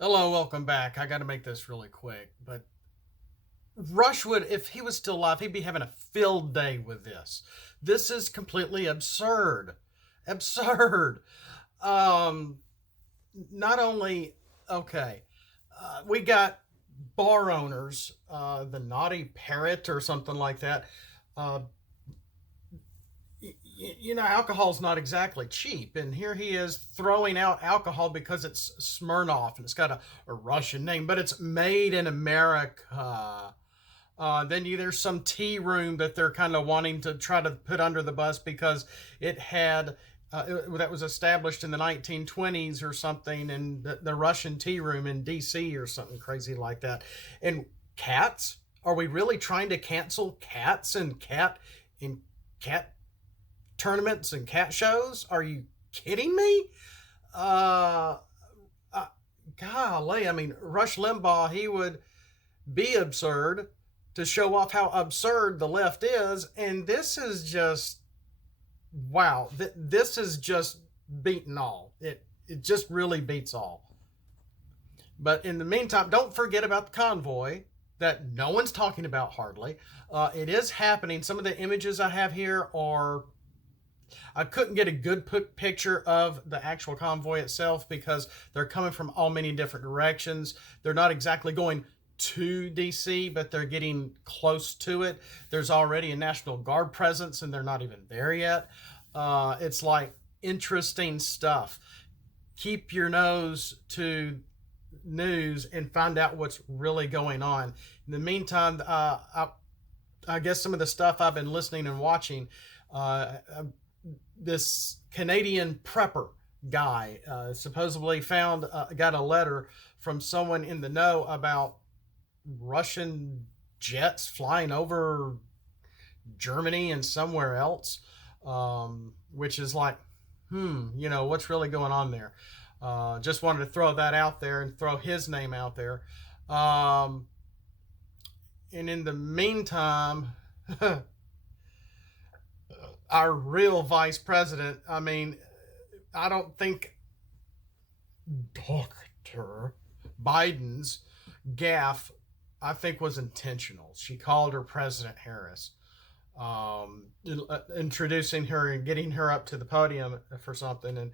Hello, welcome back. I got to make this really quick, but Rushwood, if he was still alive, he'd be having a field day with this. This is completely absurd. Absurd. Um, Not only, okay, we got bar owners, the Naughty Parrot or something like that. Uh, Alcohol's not exactly cheap, and here he is throwing out alcohol because it's Smirnoff and it's got a Russian name, but it's made in America. There's some tea room that they're kind of wanting to try to put under the bus because it had that was established in the 1920s or something, in the Russian tea room in D.C. or something crazy like that. And cats? Are we really trying to cancel cats and cat tournaments and cat shows? Are you kidding me? Uh, uh Golly, I mean, Rush Limbaugh, he would be absurd to show off how absurd the left is, and this is just wow. This is just beaten all. It just really beats all. But in the meantime, don't forget about the convoy that no one's talking about hardly. It is happening. Some of the images I have here are I couldn't get a good picture of the actual convoy itself because they're coming from all many different directions. They're not exactly going to DC, but they're getting close to it. There's already a National Guard presence, and they're not even there yet. It's like interesting stuff. Keep your nose to news and find out what's really going on. In the meantime, I guess some of the stuff I've been listening and watching, uh, this Canadian prepper guy supposedly got a letter from someone in the know about Russian jets flying over Germany and somewhere else, which is like, what's really going on there? Just wanted to throw that out there and throw his name out there. Um, and in the meantime, our real vice president, I mean, I don't think Dr. Biden's gaffe, I think, was intentional. She called her President Harris, introducing her and getting her up to the podium for something,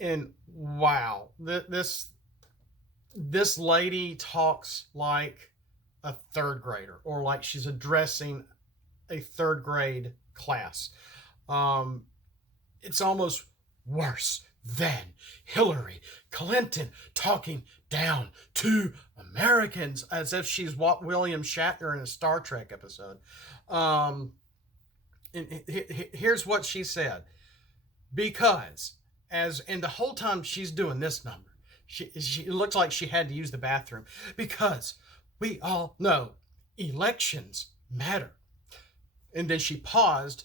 and wow, this lady talks like a third grader, or like she's addressing a third grade class. Um, it's almost worse than Hillary Clinton talking down to Americans as if she's what William Shatner in a Star Trek episode. Um, Here's what she said: because and the whole time she's doing this number, she it looks like she had to use the bathroom because we all know elections matter. And then she paused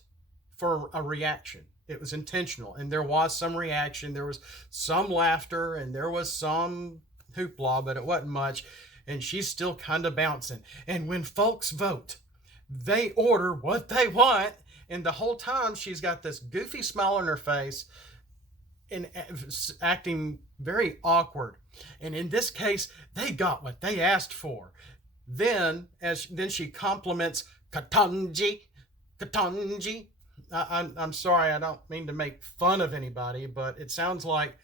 for a reaction. It was intentional, and there was some reaction. There was some laughter, and there was some hoopla, but it wasn't much. And she's still kind of bouncing. And when folks vote, they order what they want. And the whole time, she's got this goofy smile on her face and acting very awkward. And in this case, they got what they asked for. Then she compliments Katanji. Katanji. I'm sorry, I don't mean to make fun of anybody, but it sounds like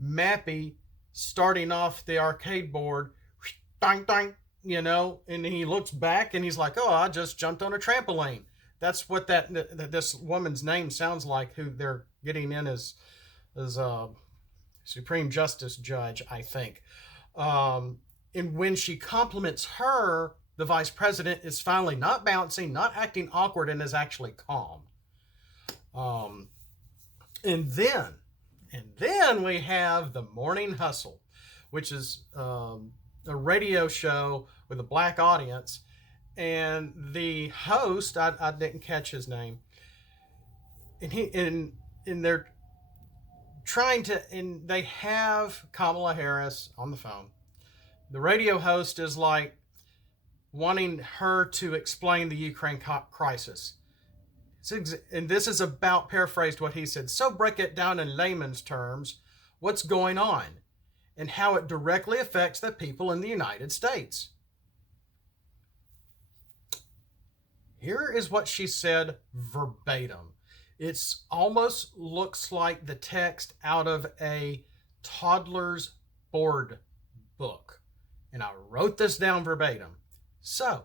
Mappy starting off the arcade board, dang, dang, and he looks back and he's like, oh, I just jumped on a trampoline. That's what this woman's name sounds like, who they're getting in as a Supreme Justice judge, I think. And when she compliments her, the vice president is finally not bouncing, not acting awkward, and is actually calm. Um, and then, we have the Morning Hustle, which is a radio show with a black audience, and the host, I didn't catch his name, and they're trying to, and they have Kamala Harris on the phone. The radio host is like wanting her to explain the Ukraine crisis. And this is about paraphrased what he said. So break it down in layman's terms. What's going on? and how it directly affects the people in the United States. Here is what she said verbatim. It's almost looks like the text out of a toddler's board book. And I wrote this down verbatim. So,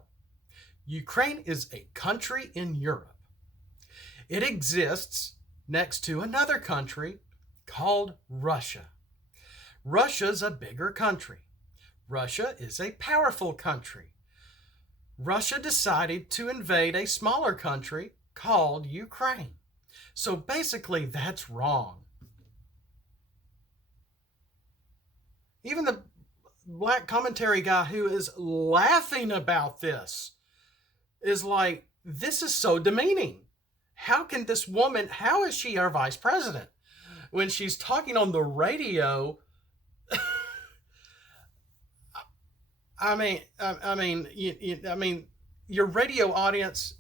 Ukraine is a country in Europe. It exists next to another country called Russia. Russia's a bigger country. Russia is a powerful country. Russia decided to invade a smaller country called Ukraine. So basically, that's wrong. Even the black commentary guy who is laughing about this is like, this is so demeaning. How can this woman, how is she our vice president? When she's talking on the radio, I mean, your radio audience,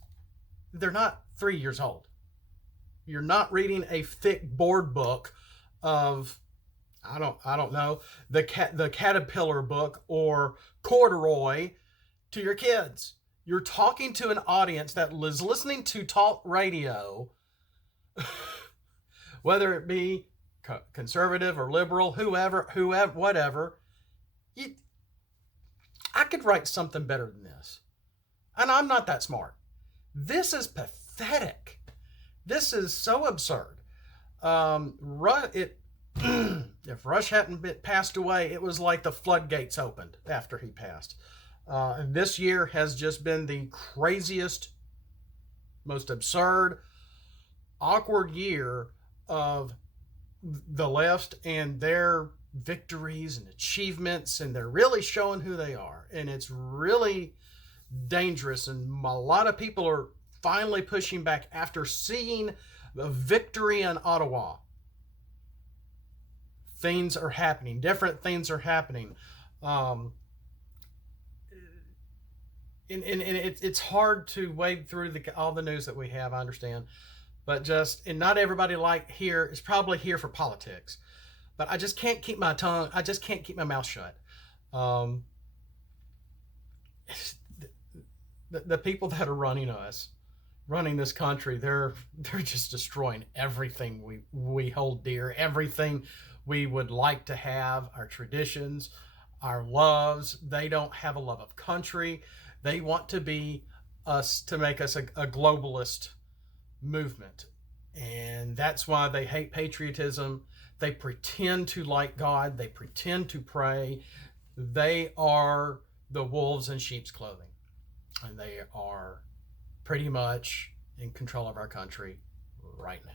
they're not 3 years old. You're not reading a thick board book of, I don't know, the Caterpillar book or Corduroy to your kids. You're talking to an audience that is listening to talk radio, whether it be conservative or liberal, whoever, whatever. I could write something better than this. And I'm not that smart. This is pathetic. This is so absurd. If Rush hadn't passed away, it was like the floodgates opened after he passed. And this year has just been the craziest, most absurd, awkward year of the left and their victories and achievements, and they're really showing who they are. And it's really dangerous, and a lot of people are finally pushing back after seeing the victory in Ottawa. Things are happening. Different things are happening. And it's hard to wade through all the news that we have, I understand. But and not everybody here is probably here for politics. But I just can't keep my mouth shut. The people that are running this country, they're just destroying everything we hold dear, everything we would like to have, our traditions, our loves. They don't have a love of country. They want to make us a globalist movement. And that's why they hate patriotism. They pretend to like God. They pretend to pray. They are the wolves in sheep's clothing. And they are pretty much in control of our country right now.